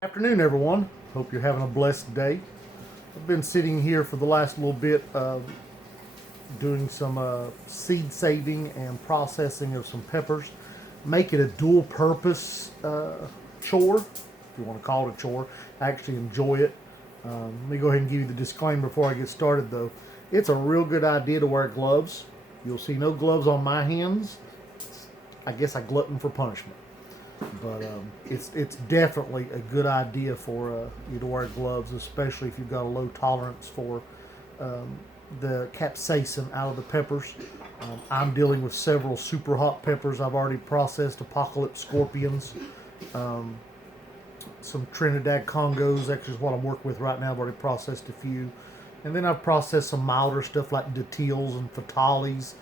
Afternoon, everyone. Hope you're having a blessed day. I've been sitting here for the last little bit doing some seed saving and processing of some peppers. Make it a dual purpose chore, if you want to call it a chore. I actually enjoy it. Let me go ahead and give you the disclaimer before I get started though. It's a real good idea to wear gloves. You'll see no gloves on my hands. I guess I glutton for punishment. But it's definitely a good idea for you to wear gloves, especially if you've got a low tolerance for the capsaicin out of the peppers. I'm dealing with several super hot peppers. I've already processed Apocalypse Scorpions, some Trinidad Congos, actually is what I'm working with right now. I've already processed a few. And then I've processed some milder stuff like Datils and Fatales,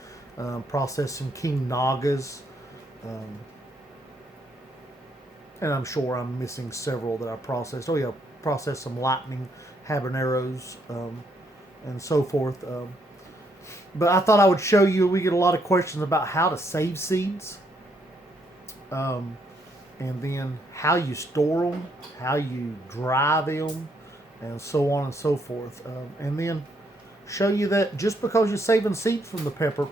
processed some King Nagas. And I'm sure I'm missing several that I processed. Oh yeah, processed some lightning habaneros and so forth. But I thought I would show you. We get a lot of questions about how to save seeds, and then how you store them, how you dry them, and so on and so forth. And then show you that just because you're saving seeds from the pepper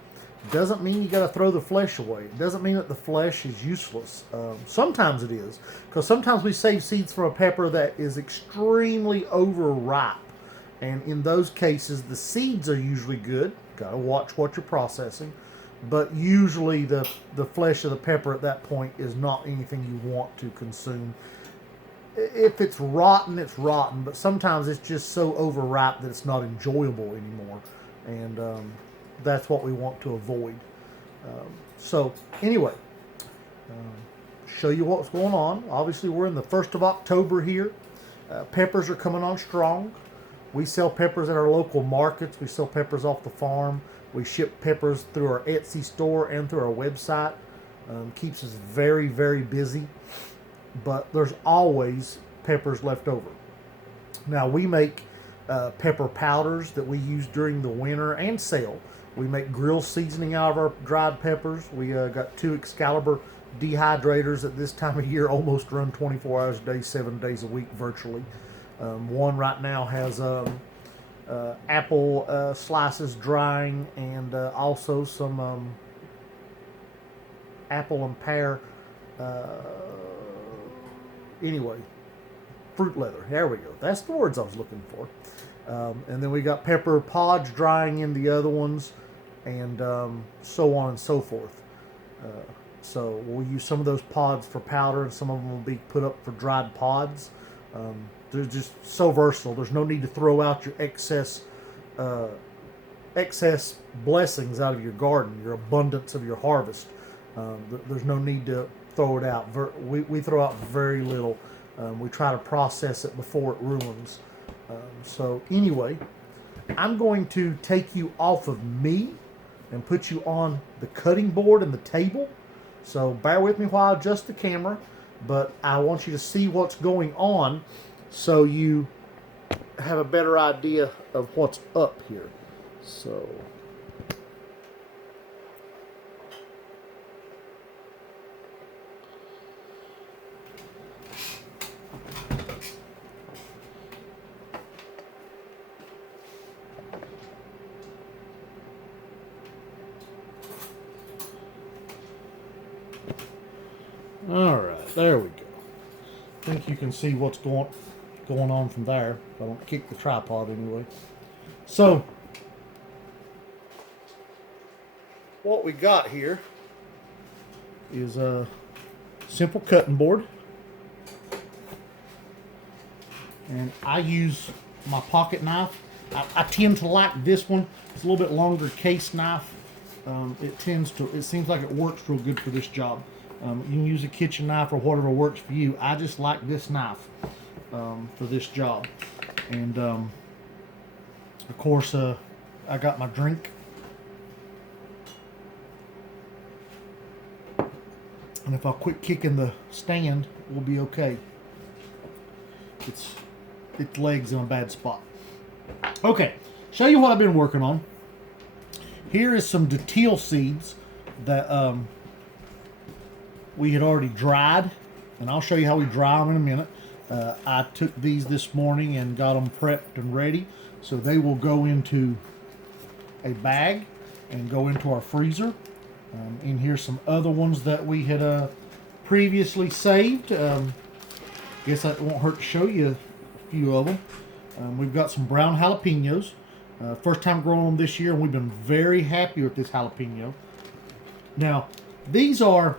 doesn't mean you got to throw the flesh away. It doesn't mean that the flesh is useless. Sometimes it is, because sometimes we save seeds from a pepper that is extremely overripe, and in those cases the seeds are usually good. Got to watch what you're processing, but usually the flesh of the pepper at that point is not anything you want to consume. If it's rotten, it's rotten, but sometimes it's just so overripe that it's not enjoyable anymore, and that's what we want to avoid. So anyway, show you what's going on. Obviously, we're in the 1st of October here. Peppers are coming on strong. We sell peppers at our local markets. We sell peppers off the farm. We ship peppers through our Etsy store and through our website. Keeps us very, very busy. But there's always peppers left over. Now, we make pepper powders that we use during the winter and sale. We make grill seasoning out of our dried peppers. We got 2 Excalibur dehydrators at this time of year, almost run 24 hours a day, 7 days a week virtually. One right now has apple slices drying, and also some apple and pear, anyway, fruit leather. There we go. That's the words I was looking for. And then we got pepper pods drying in the other ones, and so on and so forth. So we'll use some of those pods for powder, and some of them will be put up for dried pods. They're just so versatile. There's no need to throw out your excess blessings out of your garden, your abundance of your harvest. There's no need to throw it out. We throw out very little. We try to process it before it ruins. So anyway, I'm going to take you off of me and put you on the cutting board and the table. So bear with me while I adjust the camera, but I want you to see what's going on so you have a better idea of what's up here. So all right, there we go. I think you can see what's going on from there. If I don't kick the tripod anyway. So what we got here is a simple cutting board, and I use my pocket knife. I tend to like this one. It's a little bit longer case knife. It seems like it works real good for this job. You can use a kitchen knife or whatever works for you. I just like this knife for this job. And of course, I got my drink. And if I quit kicking the stand, we'll be okay. Its leg's in a bad spot. Okay, show you what I've been working on. Here is some datil seeds that we had already dried, and I'll show you how we dry them in a minute. I took these this morning and got them prepped and ready. So they will go into a bag and go into our freezer. In here some other ones that we had previously saved. Guess it won't hurt to show you a few of them. We've got some brown jalapenos. First time growing them this year, and we've been very happy with this jalapeno. Now, these are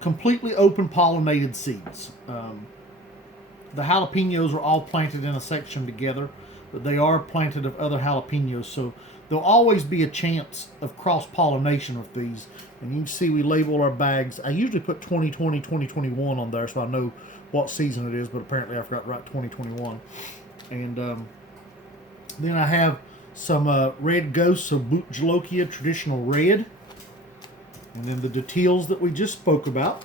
completely open pollinated seeds. The jalapenos are all planted in a section together, but they are planted of other jalapenos, so there'll always be a chance of cross-pollination with these. And you can see we label our bags. I usually put 2020, 2021 on there so I know what season it is, but apparently I forgot to write 2021. And then I have some red ghosts of Butchlokia traditional red. And then the details that we just spoke about.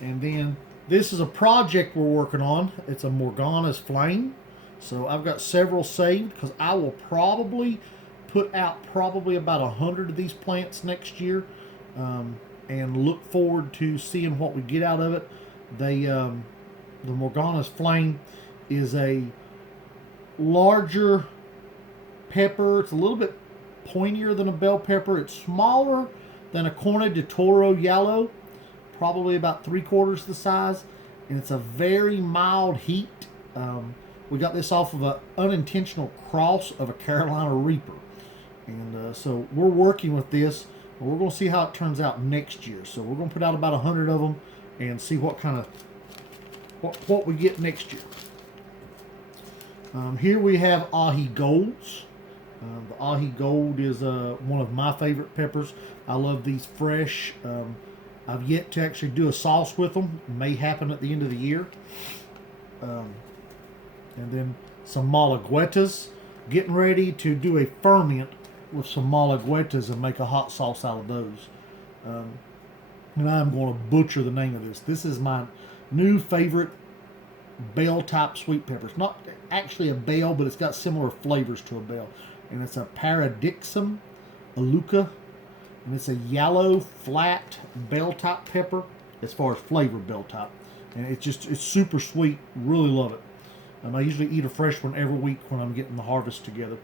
And then this is a project we're working on. It's a Morgana's Flame. So I've got several saved because I will probably put out about 100 of these plants next year. And look forward to seeing what we get out of it. The Morgana's Flame is a larger pepper. It's a little bit pointier than a bell pepper. It's smaller than a Corne de Toro yellow, probably about 3/4 the size, and it's a very mild heat. We got this off of an unintentional cross of a Carolina Reaper, and so we're working with this, and we're going to see how it turns out next year. So we're going to put out about 100 of them and see what kind of what we get next year. Here we have Ahi Golds. The Ahi Gold is one of my favorite peppers. I love these fresh. I've yet to actually do a sauce with them. It may happen at the end of the year. And then some malaguetas. Getting ready to do a ferment with some malaguetas and make a hot sauce out of those. And I'm going to butcher the name of this. This is my new favorite bell type sweet pepper. It's not actually a bell, but it's got similar flavors to a bell. And it's a Paradixum aluca. And it's a yellow, flat bell type pepper as far as flavor bell type. And it's super sweet. Really love it. I usually eat a fresh one every week when I'm getting the harvest together.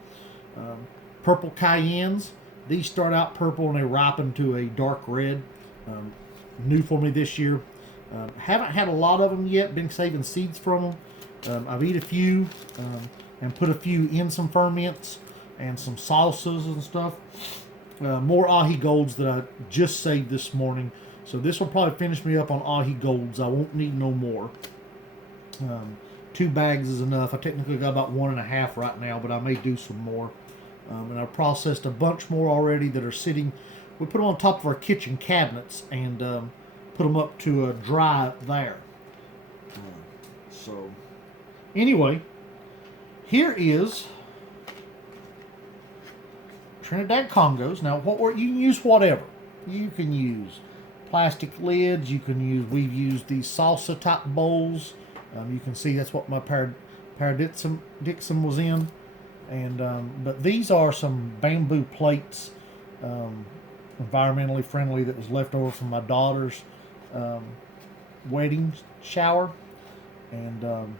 Purple cayennes. These start out purple and they ripen to a dark red. New for me this year. Haven't had a lot of them yet. Been saving seeds from them. I've eaten a few and put a few in some ferments and some salsas and stuff. More Ahi Golds that I just saved this morning. So this will probably finish me up on Ahi Golds. I won't need no more. 2 bags is enough. I technically got about 1.5 right now, but I may do some more. And I've processed a bunch more already that are sitting. We put them on top of our kitchen cabinets and put them up to dry there. So anyway, here is Trinidad Congos. Now, you can use whatever. You can use plastic lids. We've used these salsa type bowls. You can see that's what my Paradixum was in. And but these are some bamboo plates, environmentally friendly, that was left over from my daughter's wedding shower. And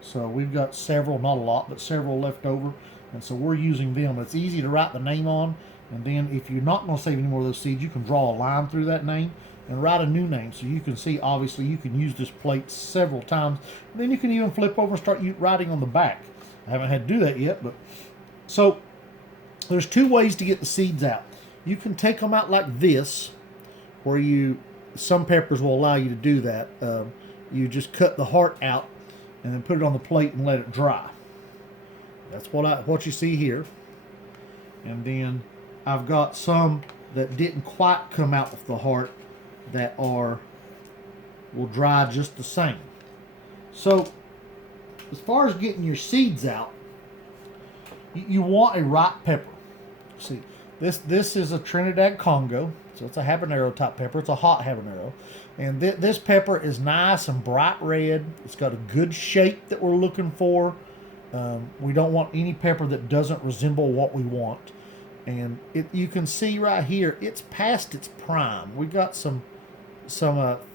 so we've got several, not a lot, but several left over. And so we're using them. It's easy to write the name on. And then if you're not going to save any more of those seeds, you can draw a line through that name and write a new name. So you can see, obviously, you can use this plate several times. And then you can even flip over and start writing on the back. I haven't had to do that yet. But so there's 2 ways to get the seeds out. You can take them out like this, where some peppers will allow you to do that. You just cut the heart out and then put it on the plate and let it dry. That's what you see here. And then I've got some that didn't quite come out with the heart that will dry just the same. So as far as getting your seeds out, you want a ripe pepper. See, this is a Trinidad Congo, so it's a habanero type pepper. It's a hot habanero. And this pepper is nice and bright red. It's got a good shape that we're looking for. We don't want any pepper that doesn't resemble what we want. And you can see right here, it's past its prime. We got some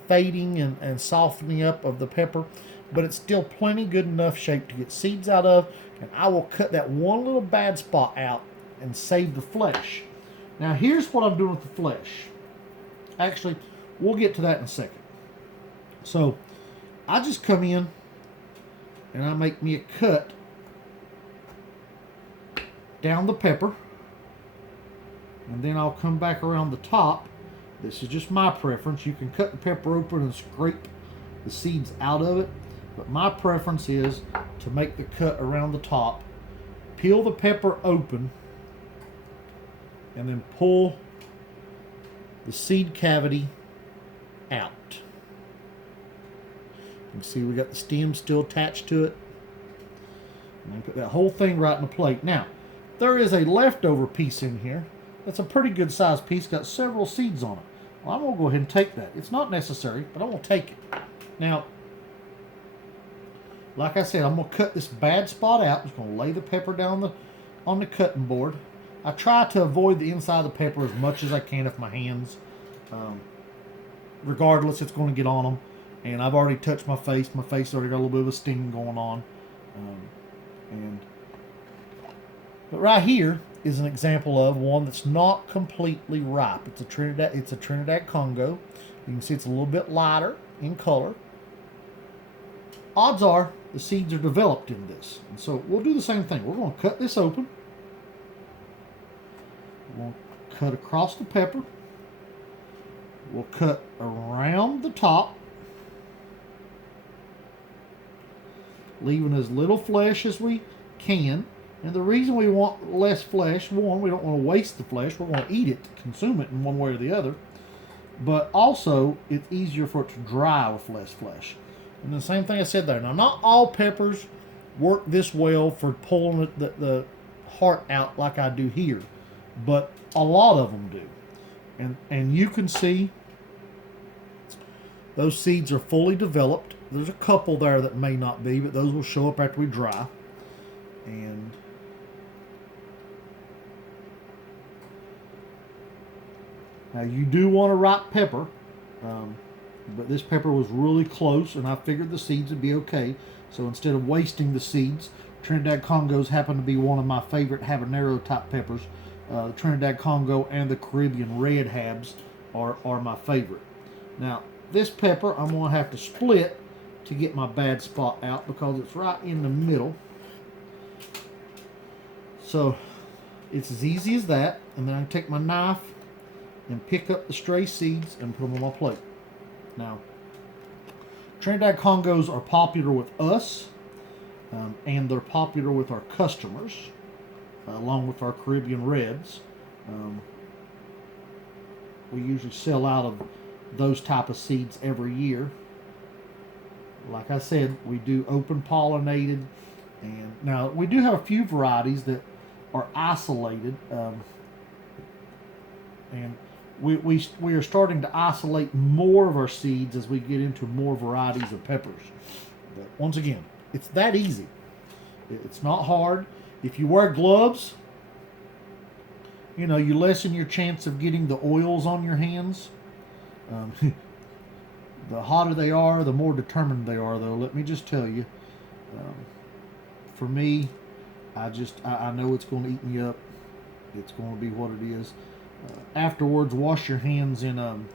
fading and softening up of the pepper, but it's still plenty good enough shape to get seeds out of. And I will cut that one little bad spot out and save the flesh. Now here's what I'm doing with the flesh. Actually, we'll get to that in a second. So I just come in and I make me a cut down the pepper, and then I'll come back around the top. This is just my preference. You can cut the pepper open and scrape the seeds out of it, but my preference is to make the cut around the top, peel the pepper open, and then pull the seed cavity out. You can see we got the stem still attached to it. And then put that whole thing right in the plate. Now, there is a leftover piece in here. That's a pretty good sized piece, got several seeds on it. Well, I'm going to go ahead and take that. It's not necessary, but I'm going to take it. Now, like I said, I'm going to cut this bad spot out. I'm just going to lay the pepper down on the cutting board. I try to avoid the inside of the pepper as much as I can with my hands. Regardless, it's going to get on them. And I've already touched my face. My face already got a little bit of a sting going on. But right here is an example of one that's not completely ripe. It's a Trinidad Congo. You can see it's a little bit lighter in color. Odds are the seeds are developed in this. And so we'll do the same thing. We're going to cut this open. We'll cut across the pepper. We'll cut around the top, leaving as little flesh as we can. And the reason we want less flesh, one, we don't want to waste the flesh. We're going to eat it, consume it in one way or the other. But also, it's easier for it to dry with less flesh. And the same thing I said there. Now, not all peppers work this well for pulling the heart out like I do here, but a lot of them do. And you can see those seeds are fully developed. There's a couple there that may not be, but those will show up after we dry. And now you do want a ripe pepper, but this pepper was really close, and I figured the seeds would be okay. So instead of wasting the seeds, Trinidad Congos happen to be one of my favorite habanero type peppers. The Trinidad Congo and the Caribbean red habs are my favorite. Now this pepper I'm going to have to split to get my bad spot out because it's right in the middle. So it's as easy as that, and then I take my knife and pick up the stray seeds and put them on my plate. Now, Trinidad Congos are popular with us, and they're popular with our customers, along with our Caribbean Reds. We usually sell out of those type of seeds every year. Like I said, we do open pollinated, and now we do have a few varieties that are isolated, and we are starting to isolate more of our seeds as we get into more varieties of peppers. But once again, it's that easy. It's not hard. If you wear gloves, you know, you lessen your chance of getting the oils on your hands. The hotter they are, the more determined they are, though. Let me just tell you. For me, I know it's going to eat me up. It's going to be what it is. Afterwards, wash your hands in an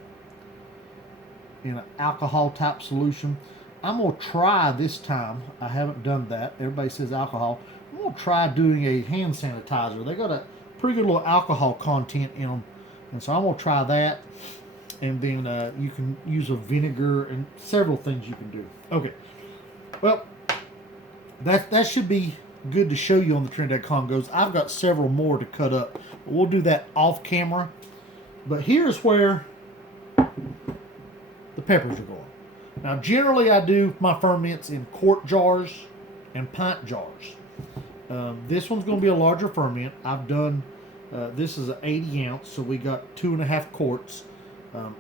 alcohol type solution. I'm going to try this time. I haven't done that. Everybody says alcohol. I'm going to try doing a hand sanitizer. They got a pretty good little alcohol content in them. And so I'm going to try that. And then you can use a vinegar and several things you can do. Okay. Well, that should be good to show you on the Trinidad Congos. I've got several more to cut up. But we'll do that off camera. But here's where the peppers are going. Now, generally I do my ferments in quart jars and pint jars. This one's going to be a larger ferment. I've done, this is an 80 ounce, so we got 2.5 quarts.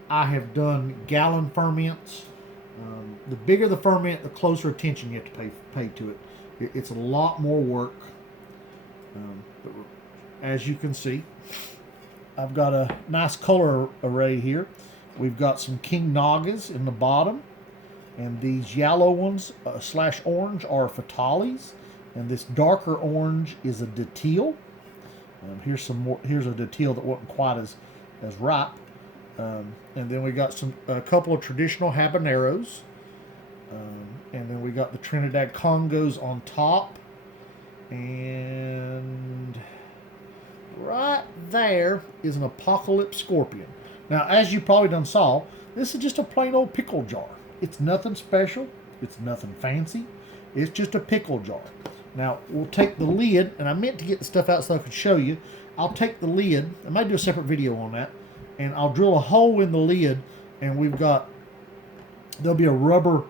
I have done gallon ferments. The bigger the ferment, the closer attention you have to pay to it. It's a lot more work. But as you can see, I've got a nice color array here. We've got some King Nagas in the bottom. And these yellow ones slash orange are fatales. And this darker orange is a datil. Here's some more. Here's a datil that wasn't quite as ripe. And then we got a couple of traditional habaneros. And then we got the Trinidad Congos on top. And right there is an Apocalypse Scorpion. Now, as you probably done saw, this is just a plain old pickle jar. It's nothing special. It's nothing fancy. It's just a pickle jar. Now, we'll take the lid, and I meant to get the stuff out so I could show you. I'll take the lid. I might do a separate video on that. And I'll drill a hole in the lid, and there'll be a rubber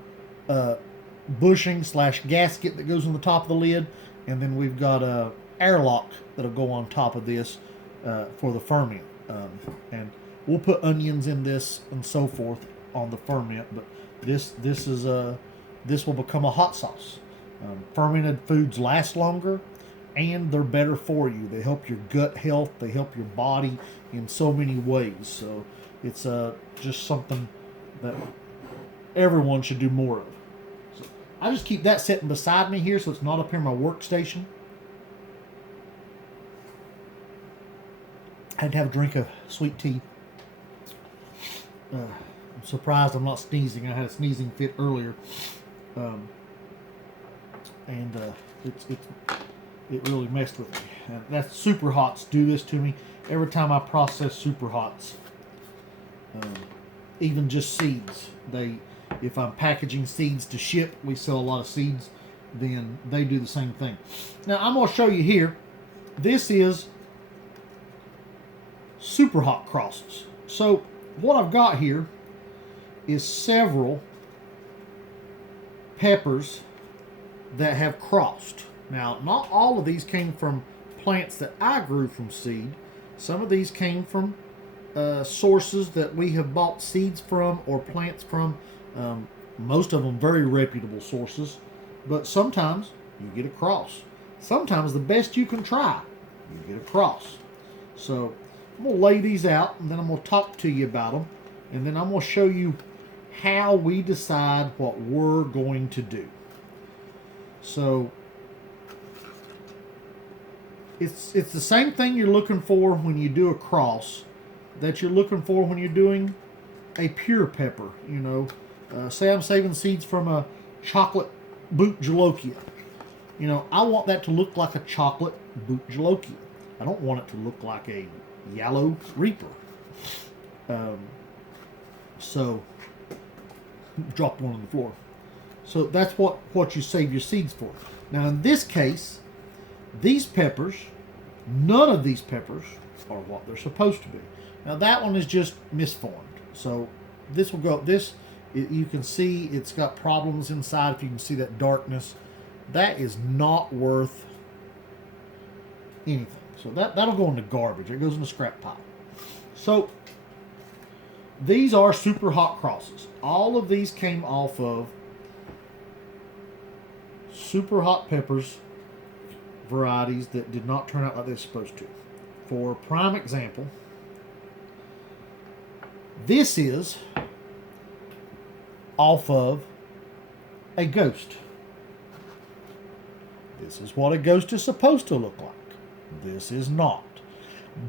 bushing slash gasket that goes on the top of the lid, and then we've got a airlock that'll go on top of this for the ferment. And we'll put onions in this and so forth on the ferment, but this will become a hot sauce. Fermented foods last longer, and they're better for you. They help your gut health. They help your body in so many ways. So it's just something that everyone should do more of. So I just keep that sitting beside me here so it's not up here in my workstation. I had to have a drink of sweet tea. I'm surprised I'm not sneezing. I had a sneezing fit earlier. It really messed with me. And that's super hots do this to me every time I process super hots. Even just seeds. If I'm packaging seeds to ship, we sell a lot of seeds, then they do the same thing. Now I'm going to show you here. This is super hot crosses. So what I've got here is several peppers that have crossed. Now, not all of these came from plants that I grew from seed. Some of these came from sources that we have bought seeds from or plants from. Most of them very reputable sources. But sometimes you get a cross. Sometimes the best you can try, you get a cross. So I'm going to lay these out, and then I'm going to talk to you about them. And then I'm going to show you how we decide what we're going to do. So it's the same thing you're looking for when you do a cross that you're looking for when you're doing a pure pepper. You know, say I'm saving seeds from a chocolate boot jalokia. You know, I want that to look like a chocolate boot jalokia. I don't want it to look like a yellow reaper. So drop one on the floor. So that's what you save your seeds for. Now in this case, these peppers, none of these peppers are what they're supposed to be. Now that one is just misformed. So this will go, you can see it's got problems inside. If you can see that darkness, that is not worth anything. So that'll go in the garbage. It goes in the scrap pile. So these are super hot crosses. All of these came off of super hot peppers varieties that did not turn out like they're supposed to. For prime example, this is off of a ghost. This is what a ghost is supposed to look like. This is not.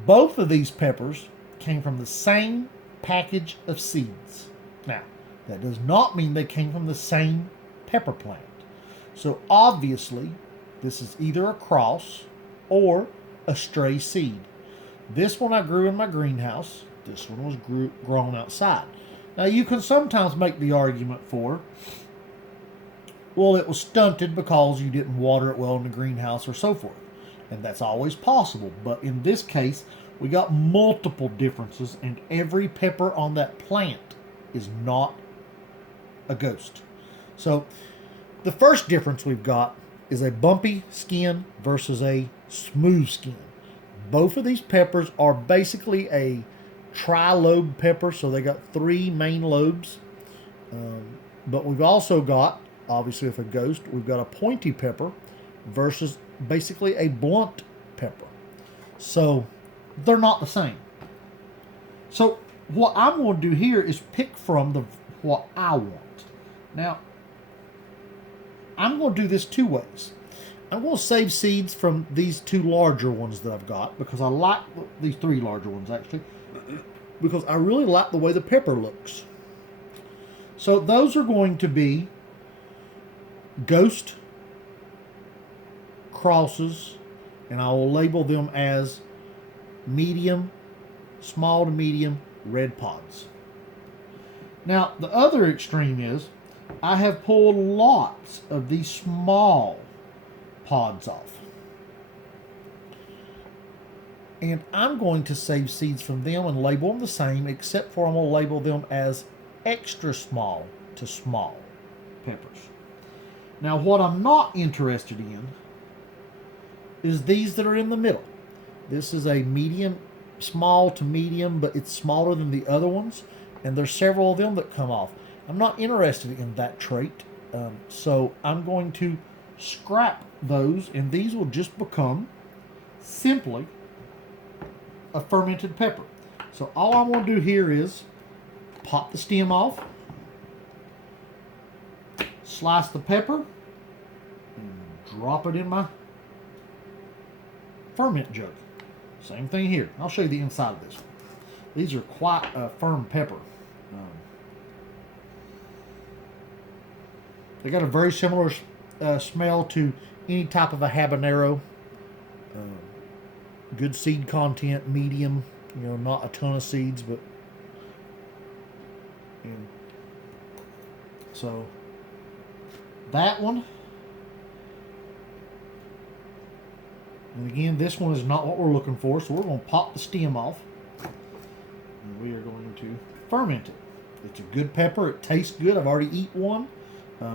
Both of these peppers came from the same package of seeds. Now, that does not mean they came from the same pepper plant. So obviously, this is either a cross or a stray seed. This one I grew in my greenhouse. This one was grown outside. Now, you can sometimes make the argument for, well, it was stunted because you didn't water it well in the greenhouse or so forth. And that's always possible. But in this case, we got multiple differences, and every pepper on that plant is not a ghost. So the first difference we've got is a bumpy skin versus a smooth skin. Both of these peppers are basically a tri-lobe pepper, so they got three main lobes. But we've also got, obviously with a ghost, we've got a pointy pepper versus basically a blunt pepper. So they're not the same. So what I'm going to do here is pick from what I want. Now, I'm going to do this two ways. I'm going to save seeds from these two larger ones that I've got because I like these three larger ones actually, because I really like the way the pepper looks. So those are going to be ghost crosses, and I will label them as medium, small to medium red pods. Now the other extreme is I have pulled lots of these small pods off, and I'm going to save seeds from them and label them the same, except for I'm going to label them as extra small to small peppers. Now what I'm not interested in is these that are in the middle. This is a medium, small to medium, but it's smaller than the other ones, and there's several of them that come off. I'm not interested in that trait, so I'm going to scrap those, and these will just become simply a fermented pepper. So all I'm going to do here is pop the stem off, slice the pepper, and drop it in my ferment jug. Same thing here. I'll show you the inside of this one. These are quite a firm pepper. They got a very similar smell to any type of a habanero. Good seed content, medium. You know, not a ton of seeds, but so that one. And again, this one is not what we're looking for, so we're going to pop the stem off. And we are going to ferment it. It's a good pepper. It tastes good. I've already eaten one.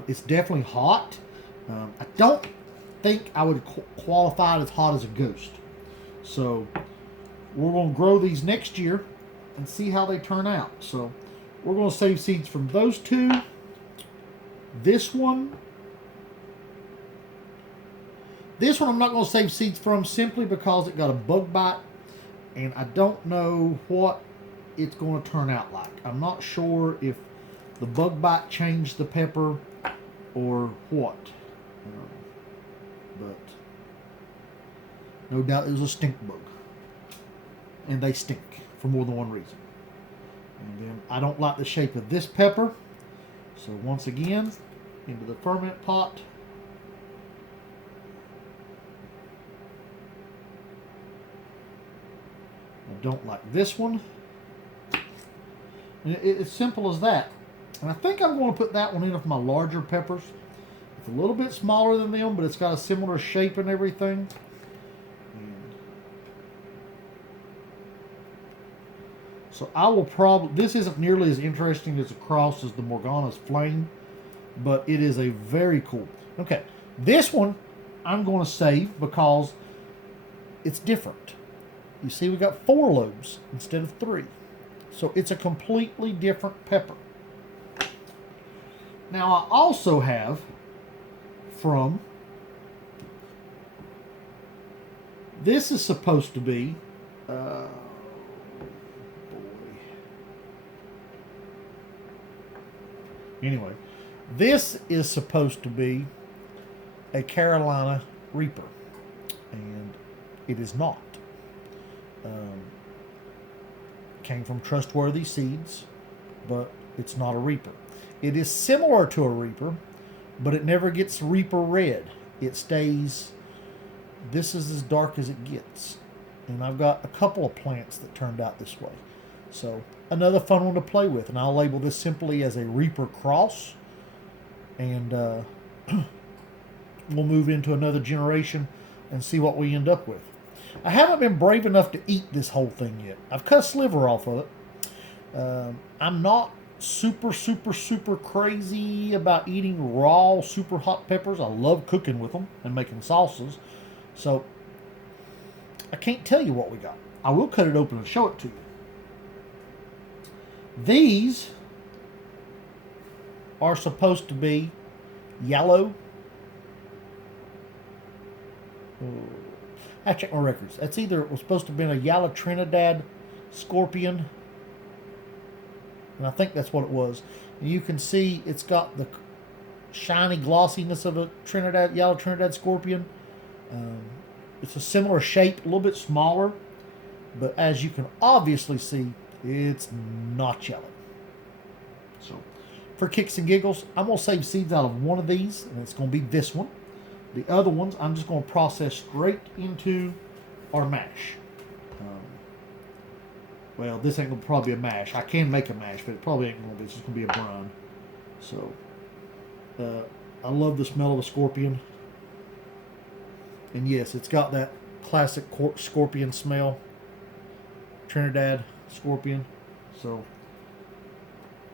It's definitely hot. I don't think I would qualify it as hot as a ghost. So we're going to grow these next year and see how they turn out. So we're going to save seeds from those two. This one I'm not going to save seeds from simply because it got a bug bite, and I don't know what it's going to turn out like. I'm not sure if the bug bite changed the pepper or what. But no doubt it was a stink bug. And they stink for more than one reason. And then I don't like the shape of this pepper. So once again, into the ferment pot. I don't like this one. And it's simple as that. And I think I'm going to put that one in with my larger peppers. It's a little bit smaller than them, but it's got a similar shape and everything. So I will probably, this isn't nearly as interesting as a cross as the Morgana's Flame, but it is a very cool. Okay, this one I'm going to save because it's different. You see, we got 4 lobes instead of 3. So it's a completely different pepper. Now I also have from, this is supposed to be, anyway, this is supposed to be a Carolina Reaper, and it is not. Came from Trustworthy Seeds, but it's not a Reaper. It is similar to a Reaper, but it never gets Reaper red. It stays, this is as dark as it gets. And I've got a couple of plants that turned out this way. So another fun one to play with, and I'll label this simply as a Reaper Cross, and we'll move into another generation and see what we end up with. I haven't been brave enough to eat this whole thing yet. I've cut a sliver off of it. I'm not super crazy about eating raw super hot peppers. I love cooking with them and making sauces, so I can't tell you what we got. I will cut it open and show it to you. These are supposed to be yellow. I checked my records. That's either, it was supposed to have been a yellow Trinidad Scorpion And I think that's what it was. And you can see it's got the shiny glossiness of a yellow Trinidad scorpion. Um, it's a similar shape, a little bit smaller, but as you can obviously see, it's not yellow. So, for kicks and giggles, I'm going to save seeds out of one of these, and it's going to be this one. The other ones, I'm just going to process straight into our mash. Well, this ain't going to probably be a mash. I can make a mash, but it probably ain't going to be. It's just going to be a brine. So, I love the smell of a scorpion. And yes, it's got that classic scorpion smell. Trinidad scorpion. So,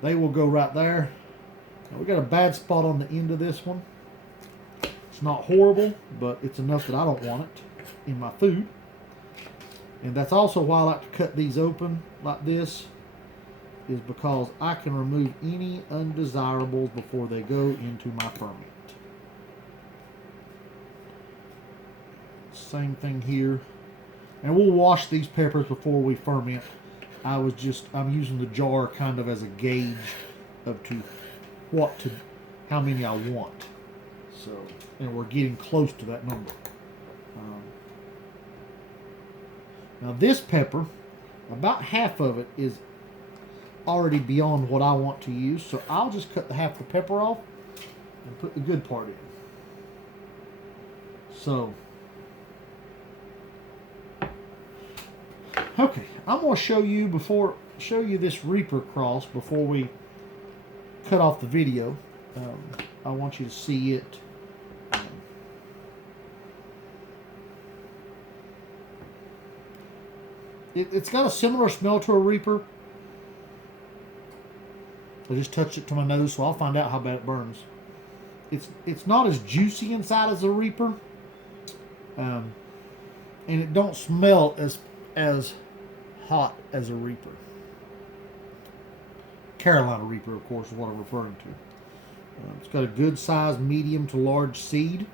they will go right there. Now, we got a bad spot on the end of this one. It's not horrible, but it's enough that I don't want it in my food. And that's also why I like to cut these open like this, is because I can remove any undesirables before they go into my ferment. Same thing here. And we'll wash these peppers before we ferment. I'm using the jar kind of as a gauge of how many I want. So, and we're getting close to that number. Now this pepper, about half of it is already beyond what I want to use, so I'll just cut half the pepper off and put the good part in. So, okay, I'm going to show you this Reaper cross before we cut off the video. I want you to see it. It's got a similar smell to a Reaper. I just touched it to my nose, so I'll find out how bad it burns. It's not as juicy inside as a Reaper, and it don't smell as hot as a Reaper. Carolina Reaper, of course, is what I'm referring to. It's got a good size, medium to large seed.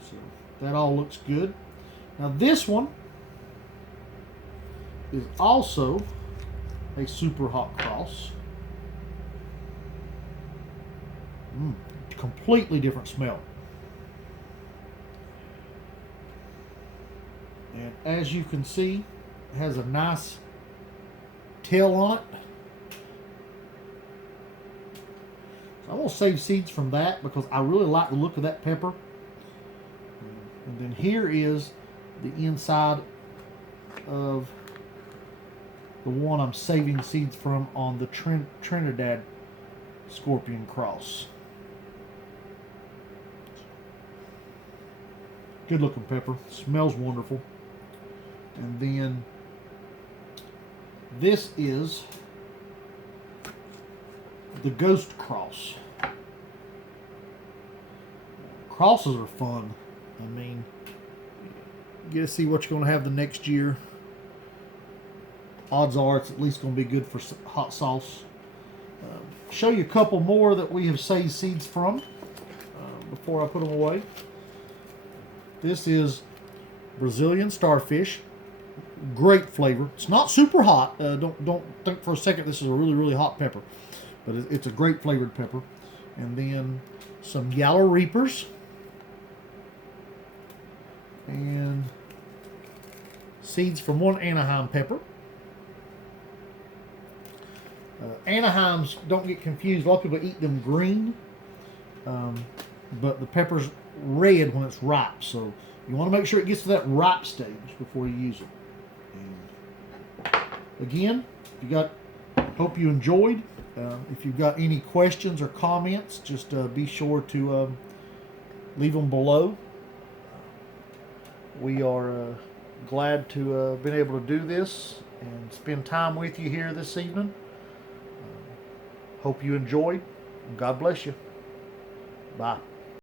So that all looks good. Now this one is also a super hot cross. Completely different smell. And as you can see, it has a nice tail on it. So I'm going to save seeds from that because I really like the look of that pepper. And then here is the inside of the one I'm saving seeds from on the Trinidad Scorpion Cross. Good looking pepper. Smells wonderful. And then this is the Ghost Cross. Crosses are fun. I mean, you get to see what you're going to have the next year. Odds are it's at least going to be good for hot sauce. Show you a couple more that we have saved seeds from before I put them away. This is Brazilian starfish. Great flavor. It's not super hot. Don't think for a second this is a really, really hot pepper. But it's a great flavored pepper. And then some yellow Reapers. And seeds from one Anaheim pepper. Anaheims, don't get confused. A lot of people eat them green. But the pepper's red when it's ripe. So you want to make sure it gets to that ripe stage before you use it. And again, hope you enjoyed. If you've got any questions or comments, just be sure to leave them below. We are glad to have been able to do this and spend time with you here this evening. Hope you enjoyed. God bless you. Bye.